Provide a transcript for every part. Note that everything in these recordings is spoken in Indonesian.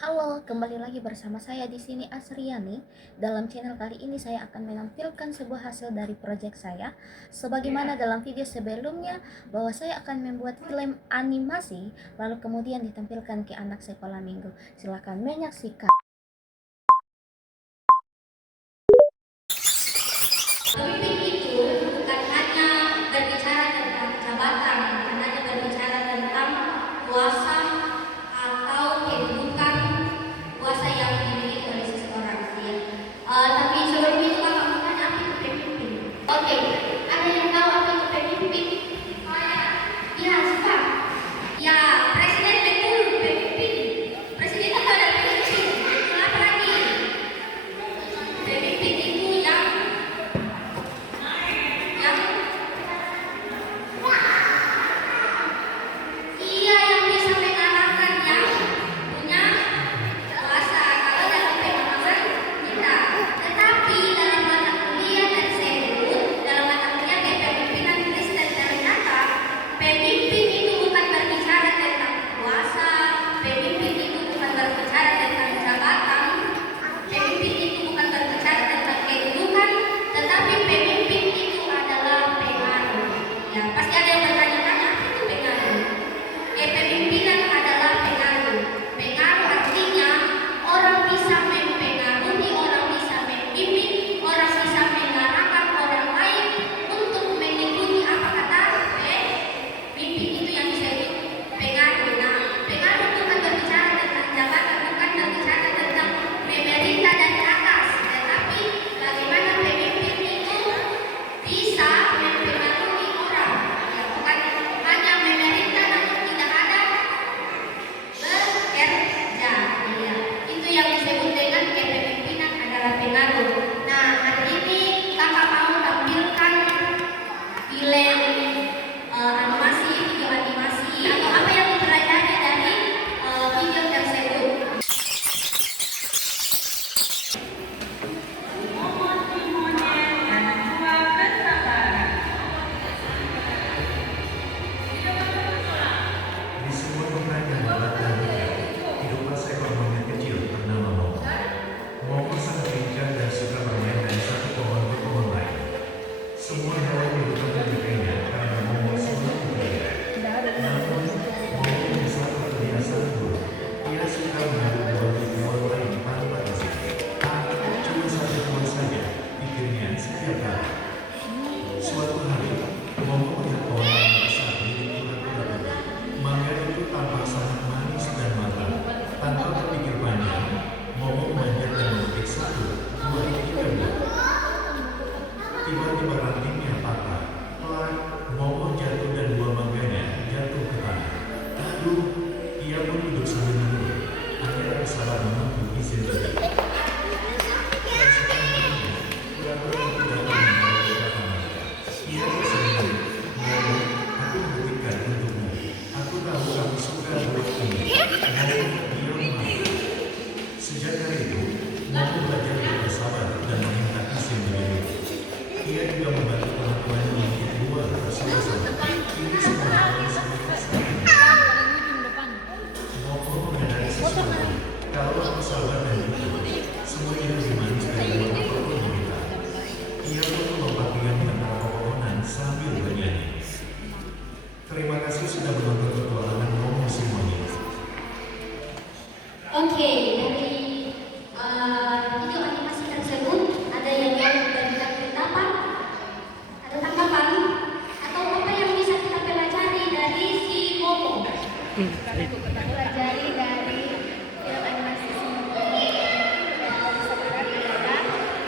Halo, kembali lagi bersama saya di sini Asriani. Dalam channel kali ini saya akan menampilkan sebuah hasil dari proyek saya. Sebagaimana dalam video sebelumnya bahwa saya akan membuat film animasi lalu kemudian ditampilkan ke anak sekolah minggu. Silakan menyaksikan. Pemimpin itu bukan hanya berbicara tentang jabatan, bukan hanya berbicara tentang kuasa atau kedudukan kuasa yang dimiliki oleh seseorang. Ya. Tapi sebelum itu kakak mau tanya apa itu pemimpin? Oke, ada yang tahu apa itu pemimpin? Ya, suka. Ya, presiden betul pemimpin. Presiden itu ada pemimpin. Apa lagi? Pemimpin itu yang iya yang bisa mengarahkan, yang punya kuasa kalau dalam pengalaman kita. Tetapi dalam mata kuliah tersebut, dalam mata kuliah kepemimpinan Kristen ternyata pemimpin itu bukan berbicara tentang kuasa, pemimpin itu bukan berbicara tentang jabatan, pemimpin itu bukan berbicara tentang kedudukan, tetapi pemimpin itu adalah pengaruh. Ya, pasti ada yang bertanya-tanya, apa itu pengaruh? Kepemimpinan adalah pengaruh. Pengaruh artinya orang bisa mempengaruhi, orang bisa membimbing, orang bisa mengarahkan orang lain untuk mengikuti apa kata pemimpin itu yang disebut pengaruh. Nah, pengaruh bukan berbicara tentang jabatan, bukan berbicara tentang memerintah dari atas, tetapi bagaimana pemimpin itu bisa mempengaruhi orang. Ya, bukan hanya memerintah namun tidak ada bekerja. Ya, itu yang disebut dengan kepemimpinan adalah pengaruh. Nah, hari ini kakak mau tampilkan film animasi, video animasi atau apa yang dipelajari dari video tersebut. Di sebuah hutan yang gelap dan hijau, hiduplah seekor monyet kecil bernama Momo. Momo sangat lincah dan suka bermain dari satu pohon ke pohon lain. Semua hewan di hutan menyukainya karena Momo selalu berbeda. Namun, Momo punya satu kebiasaan buruk. Ia suka mengambil buah di pohon lain tanpa izin. Cuma satu buah saja, pikirnya setiap hari. Suatu hari, Momo melihat pohon mangga besar milik kura-kura itu. Mangga itu tampak sangat manis dan matang. Tanpa berpikir panjang, Momo memanjat dan memetik satu, dua, tiga buah. Tiba-tiba rantingnya patah. Plak, Momo jatuh dan buah mangganya jatuh ke tanah. Aduh, ia pun duduk sambil menunggu. Akhirnya bersabar menunggu izin lagi. Keesokan harinya, kura-kura itu datang membawa beberapa mangga. Ia bersabda, Momo, aku memberikan untukmu. Aku tahu kamu suka buah ini. Momo terdiam malu. Sejak hari itu, Momo belajar untuk bersabar dan meminta izin lebih dulu. Ia juga membantu teman tuanya mengikuti buah bersama-sama. Ini semua hal sangat fasilitas. Momo menyadari sesuatu. Kalau aku sabar dan jujur, semua ini lebih manis dari buah apapun yang kita. Ia pun melompat-lompat di antara pepohonan sambil bernyanyi. Terima kasih sudah menonton petualangan Momo semuanya. Oke, dari video animasi tersebut ada yang mau memberikan pendapat, ada tanggapan, atau apa yang bisa kita pelajari dari si Momo? Pelajari dari film animasi ini kesabaran adalah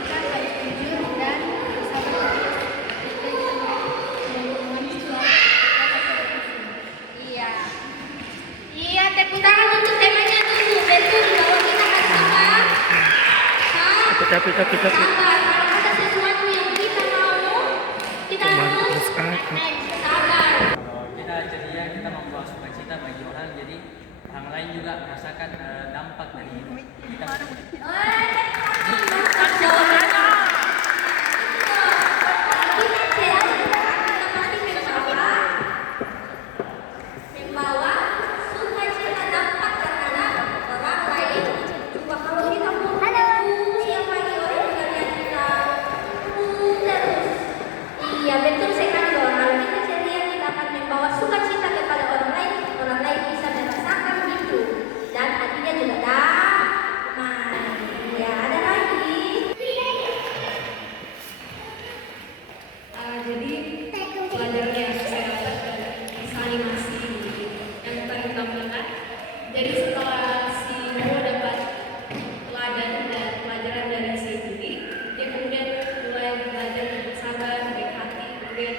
kita harus jujur dan bersabar. Iya. Iya, tepuk tangan untuk temanya dulu. Betul bahwa kita harus sabar. Tapi Sabar. Kalau ada sesuatu yang kita mau, kita harus sabar. Kita ceria, kita membawa sukacita bagi orang, jadi orang lain juga merasakan dampak dari hidup kita. Membawa sukacita dampak terhadap orang lain. Jadi setelah si Momo dapat teladan dan pelajaran dari si Didi, dia kemudian mulai belajar untuk bersabar, baik hati, kemudian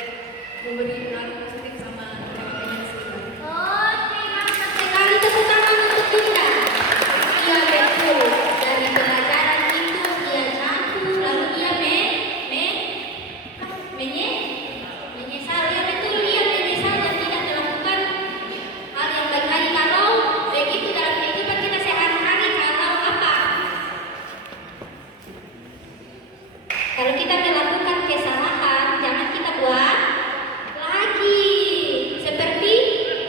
memberi pengaruh positif sama teman-teman sekitar. Oh, terima kasih sekali tepuk tangan untuk Dinda. Iya betul. Dari pelajaran itu dia jatuh, lalu dia menyesal. Ya betul, dia menyesal dan tidak melakukan hal yang baik lagi. Kalau begitu dalam kehidupan kita sehari-hari, kalau kita melakukan kesalahan, jangan kita buat lagi. Seperti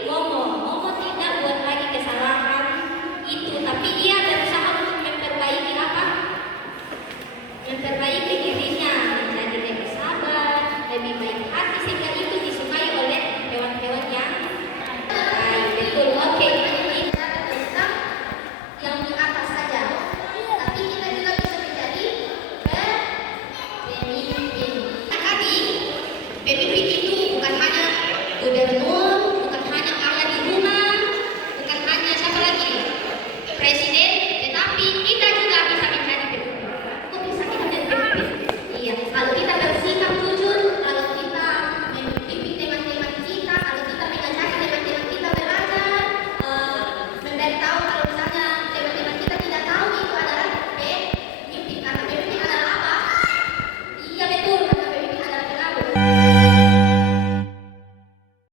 Momo tidak buat lagi kesalahan itu, tapi ia berusaha untuk memperbaiki apa? Memperbaiki dirinya, menjadi lebih sabar, lebih baik hati, sehingga itu disukai oleh hewan-hewan yang baik. Betul, oke. Ini tentang yang di atas saja, tapi kita juga bisa menjadi pemimpin. Tadi pemimpin itu bukan hanya gubernur, bukan hanya ayah di rumah, bukan hanya siapa lagi, presiden, tetapi kita juga bisa menjadi pemimpin. Kok bisa kita menjadi pemimpin? Iya, kalau kita bersikap jujur, kalau kita membimbing teman-teman kita, kalau kita mengajak teman-teman kita belajar, memberitahu kalau misalnya teman-teman kita tidak tahu itu adalah pemimpin. Karena pemimpin adalah apa? Iya betul, karena pemimpin adalah pengaruh.